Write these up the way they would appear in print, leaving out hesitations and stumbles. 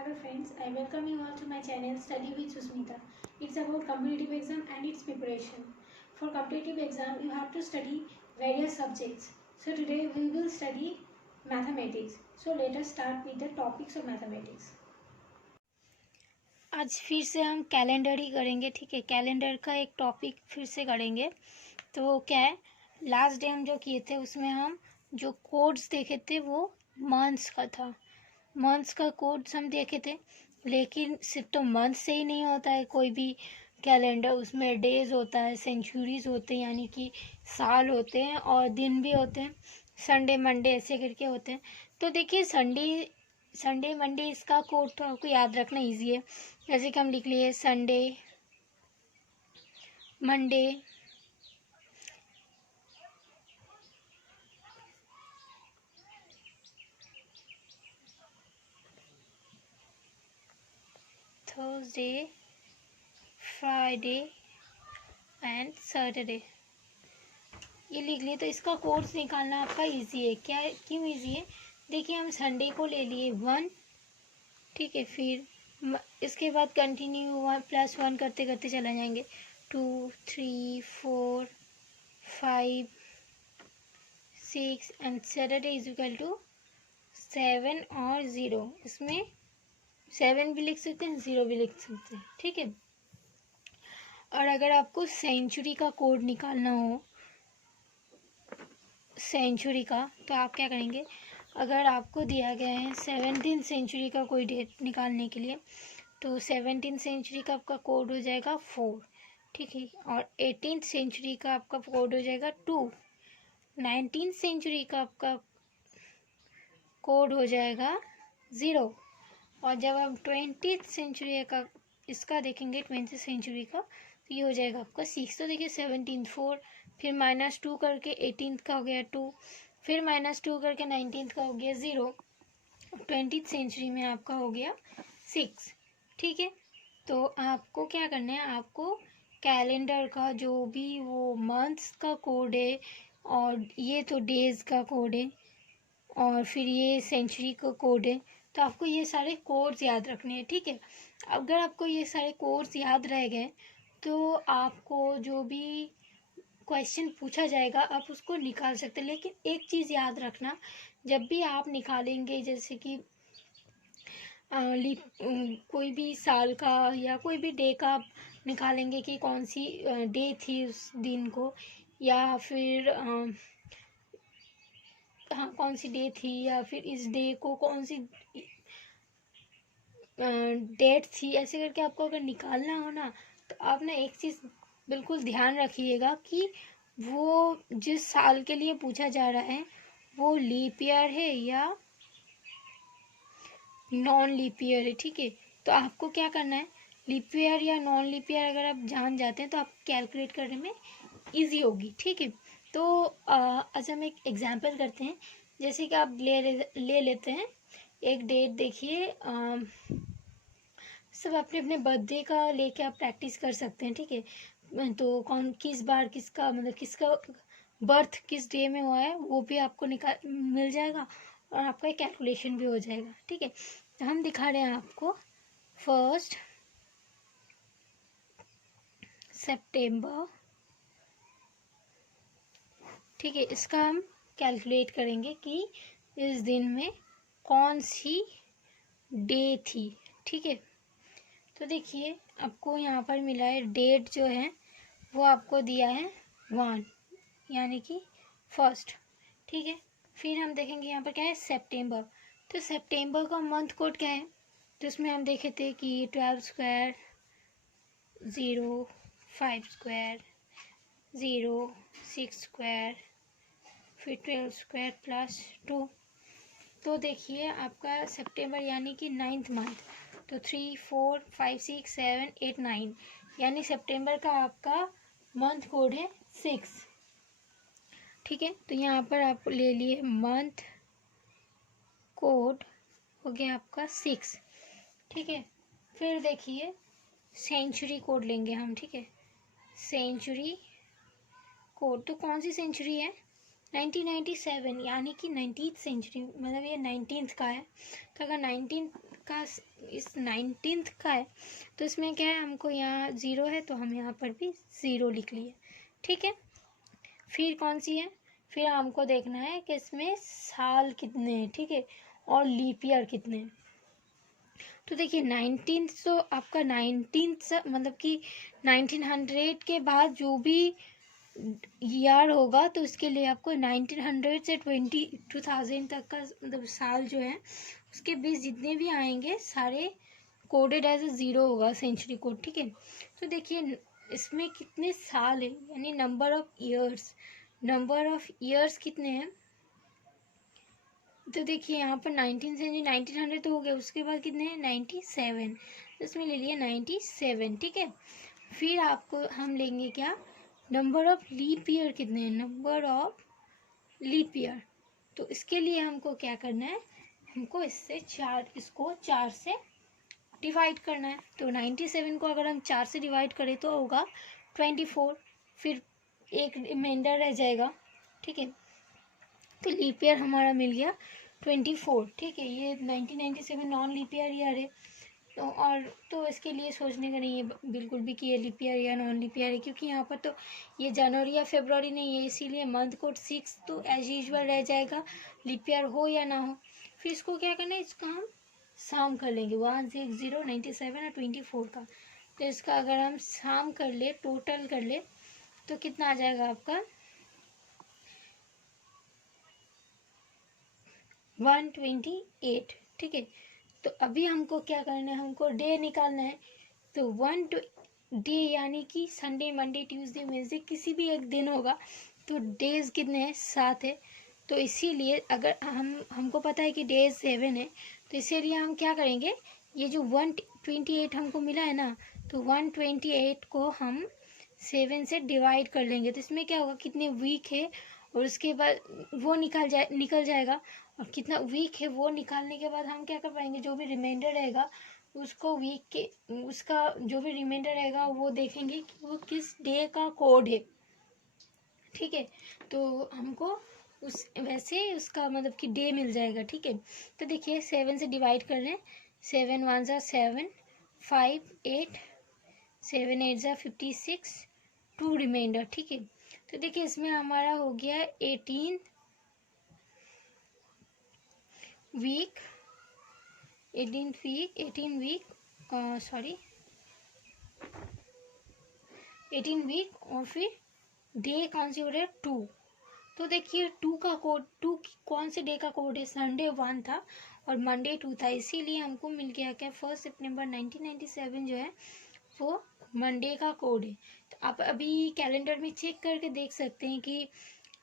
Hello friends, I welcome you all to my channel Study with Susmita. It's about competitive exam and its preparation. For competitive exam, you have to study various subjects. So today we will study mathematics. So let us start with the topics of mathematics. आज फिर से हम calendar ही करेंगे। ठीक है, calendar का एक topic फिर से करेंगे। तो क्या है, लास्ट डे हम जो किए थे उसमें हम जो कोड्स देखे थे वो मंथ्स का था। मंथ्स का कोड्स हम देखे थे, लेकिन सिर्फ तो मंथ से ही नहीं होता है कोई भी कैलेंडर, उसमें डेज होता है, सेंचुरीज होते हैं यानी कि साल होते हैं, और दिन भी होते हैं, संडे मंडे ऐसे करके होते हैं। तो देखिए संडे मंडे इसका कोड तो आपको याद रखना इजी है। जैसे कि हम लिख लिए Sunday Monday Thursday Friday and Saturday, ये लिख लिए। तो इसका कोड्स निकालना आपका इजी है। क्या क्यों इजी है, देखिए हम संडे को ले लिए 1, ठीक है, फिर इसके बाद कंटिन्यू 1+1 करते करते चला जाएंगे 2 3 4 5 6 and Saturday is equal to 7 और 0। इसमें 7 भी लिख सकते हैं, 0 भी लिख सकते हैं, ठीक है। और अगर आपको सेंचुरी का कोड निकालना हो सेंचुरी का, तो आप क्या करेंगे, अगर आपको दिया गया है 17th सेंचुरी का कोई डेट निकालने के लिए, तो 17th सेंचुरी का आपका कोड हो जाएगा 4, ठीक है। और 18th सेंचुरी का आपका कोड हो जाएगा 2, 19th सेंचुरी का आपका कोड हो जाएगा 0। और जब आप 20th सेंचुरी का इसका देखेंगे 20th सेंचुरी का, तो ये हो जाएगा आपका 6। तो देखिए 17th 4, फिर -2 करके 18th का हो गया 2, फिर -2 करके 19th का हो गया 0, 20th सेंचुरी में आपका हो गया 6, ठीक है। तो आपको क्या करना है, आपको कैलेंडर का जो भी वो मंथ्स का कोड है, और ये तो डेज का कोड है, और फिर ये सेंचुरी का कोड है, तो आपको ये सारे कोड्स याद रखने हैं, ठीक है। अगर आपको ये सारे कोड्स याद रह गए, तो आपको जो भी क्वेश्चन पूछा जाएगा आप उसको निकाल सकते हैं। लेकिन एक चीज़ याद रखना, जब भी आप निकालेंगे, जैसे कि कोई भी साल का या कोई भी डे का आप निकालेंगे कि कौन सी डे थी उस दिन को, या फिर हाँ कौन सी डे थी, या फिर इस डे को कौन सी डेट थी, ऐसे करके आपको अगर निकालना हो ना, तो आप ना एक चीज़ बिल्कुल ध्यान रखिएगा कि वो जिस साल के लिए पूछा जा रहा है वो लीप ईयर है या नॉन लीप ईयर है, ठीक है। तो आपको क्या करना है, लीप ईयर या नॉन लीप ईयर अगर आप जान जाते हैं तो आप कैलकुलेट करने में इजी होगी, ठीक है। तो आज हम एक एग्जांपल करते हैं। जैसे कि आप ले लेते हैं एक डेट, देखिए सब अपने अपने बर्थडे का लेके आप प्रैक्टिस कर सकते हैं, ठीक है। तो कौन किस बार किसका मतलब किसका बर्थ किस डे में हुआ है वो भी आपको मिल जाएगा, और आपका कैलकुलेशन भी हो जाएगा, ठीक है। तो हम दिखा रहे हैं आपको 1 सितंबर, ठीक है। इसका हम कैलकुलेट करेंगे कि इस दिन में कौन सी डे थी, ठीक है। तो देखिए आपको यहाँ पर मिला है डेट जो है वो आपको दिया है 1 यानी कि 1, ठीक है। फिर हम देखेंगे यहाँ पर क्या है सितंबर, तो सितंबर का मंथ कोड क्या है, तो उसमें हम देखे थे कि 12 स्क्वायर 0 5 स्क्वायर 0 6 स्क्वायर फिर 12 स्क्वायर +2। तो देखिए आपका सितंबर यानी कि 9th मंथ, तो 3 4 5 6 7 8 9, यानी सितंबर का आपका मंथ कोड है 6, ठीक है। तो यहाँ पर आप ले लिए मंथ कोड हो गया आपका 6, ठीक है। फिर देखिए सेंचुरी कोड लेंगे हम, ठीक है। सेंचुरी कोड तो कौन सी सेंचुरी है, 1997 यानी कि 19th सेंचुरी, मतलब ये 19th का है। तो अगर 19th का इस 19th का है तो इसमें क्या है, हमको यहाँ 0 है तो हम यहाँ पर भी 0 लिख लिए, ठीक है। फिर कौन सी है, फिर हमको देखना है कि इसमें साल कितने हैं, ठीक है, और लीप ईयर कितने हैं। तो देखिए 19th तो आपका 19th मतलब कि 1900 के बाद जो भी ईयर होगा तो इसके लिए आपको 1900 से 2000 तक का मतलब साल जो है उसके बीच जितने भी आएंगे सारे कोडेड एज ए 0 होगा सेंचुरी कोड, ठीक है। तो देखिए इसमें कितने साल है, यानी नंबर ऑफ ईयर्स कितने हैं। तो देखिए यहाँ पर 19 सेंचुरी 1900 तो हो गया, उसके बाद कितने हैं 97, तो इसमें ले लिया 97, ठीक है। फिर आपको हम लेंगे क्या, नंबर ऑफ लीप ईयर कितने हैं, नंबर ऑफ लीप ईयर। तो इसके लिए हमको क्या करना है, हमको इसको 4 से डिवाइड करना है। तो 97 को अगर हम 4 से डिवाइड करें तो होगा 24, फिर एक रिमाइंडर रह जाएगा, ठीक है। तो लीप ईयर हमारा मिल गया 24, ठीक है। ये 1997 नॉन लीप ईयर है। तो और तो इसके लिए सोचने का नहीं है बिल्कुल भी कि ये लीप ईयर या नॉन लीप ईयर है, क्योंकि यहाँ पर तो ये जनवरी या फरवरी नहीं है, इसीलिए मंथ कोड 6 तो एज यूजुअल रह जाएगा, लीप ईयर हो या ना हो। फिर इसको क्या करना है, इसका हम साम कर लेंगे 160 97 और 24 का। तो इसका अगर हम साम कर ले, टोटल कर ले, तो कितना आ जाएगा आपका 128, ठीक है। तो अभी हमको क्या करना है, हमको डे निकालना है। तो डे यानी कि संडे मंडे ट्यूसडे वेडनेसडे किसी भी एक दिन होगा, तो डेज कितने हैं 7 है। तो इसीलिए अगर हमको पता है कि डेज 7 है, तो इसीलिए हम क्या करेंगे, ये जो 128 हमको मिला है ना, तो 128 को हम 7 से डिवाइड कर लेंगे। तो इसमें क्या होगा, कितने वीक है और उसके बाद वो निकल जाएगा, और कितना वीक है वो निकालने के बाद हम क्या कर पाएंगे, जो भी रिमाइंडर रहेगा उसको वीक के उसका जो भी रिमाइंडर रहेगा वो देखेंगे कि वो किस डे का कोड है, ठीक है। तो हमको उस वैसे उसका मतलब कि डे मिल जाएगा, ठीक है। तो देखिए 7 से डिवाइड कर रहे हैं, 7 1 ज़ा 7, 5 8, 7 8 ज़ा 56, 2 रिमाइंडर, ठीक है। तो देखिए इसमें हमारा हो गया 18 वीक, 18 वीक और फिर डे कौन सी हो रहा है 2। तो देखिए 2 का कोड, 2 कौन से डे का कोड है, संडे 1 था और मंडे 2 था, इसीलिए हमको मिल गया क्या 1 सितंबर 1997 जो है वो मंडे का कोड है। तो आप अभी कैलेंडर में चेक करके देख सकते हैं कि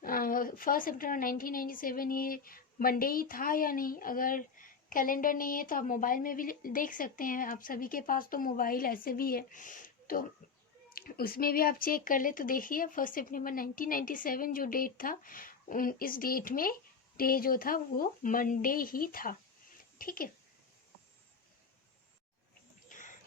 1 सितंबर 1997 ये मंडे ही था या नहीं। अगर कैलेंडर नहीं है तो आप मोबाइल में भी देख सकते हैं, आप सभी के पास तो मोबाइल ऐसे भी है, तो उसमें भी आप चेक कर ले। तो देखिए 1 सितंबर 1997 जो डेट था, इस डेट में डे जो था वो मंडे ही था, ठीक है।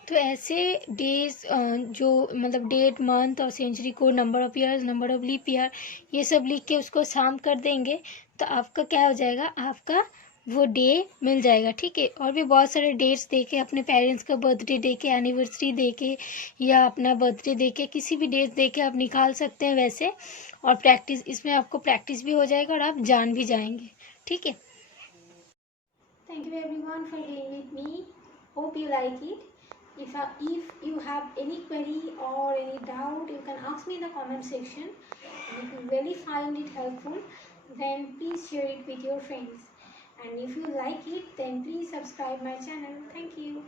तो ऐसे डेज जो मतलब डेट मंथ और सेंचुरी को, number of years, number of leap year, ये सब लिख के उसको साम कर देंगे तो आपका क्या हो जाएगा, आपका वो डे मिल जाएगा, ठीक है। और भी बहुत सारे डेट्स दे के, अपने पेरेंट्स का बर्थडे दे के, एनिवर्सरी दे के, या अपना बर्थडे दे के, किसी भी डेट दे के आप निकाल सकते हैं वैसे। और प्रैक्टिस, इसमें आपको प्रैक्टिस भी हो जाएगा और आप जान भी जाएंगे, ठीक है। Thank you everyone for being with me. Hope you like it. If you have any query or any doubt, you can ask me in the comment section. And if you really find it helpful, then please share it with your friends. And if you like it, then please subscribe my channel. Thank you.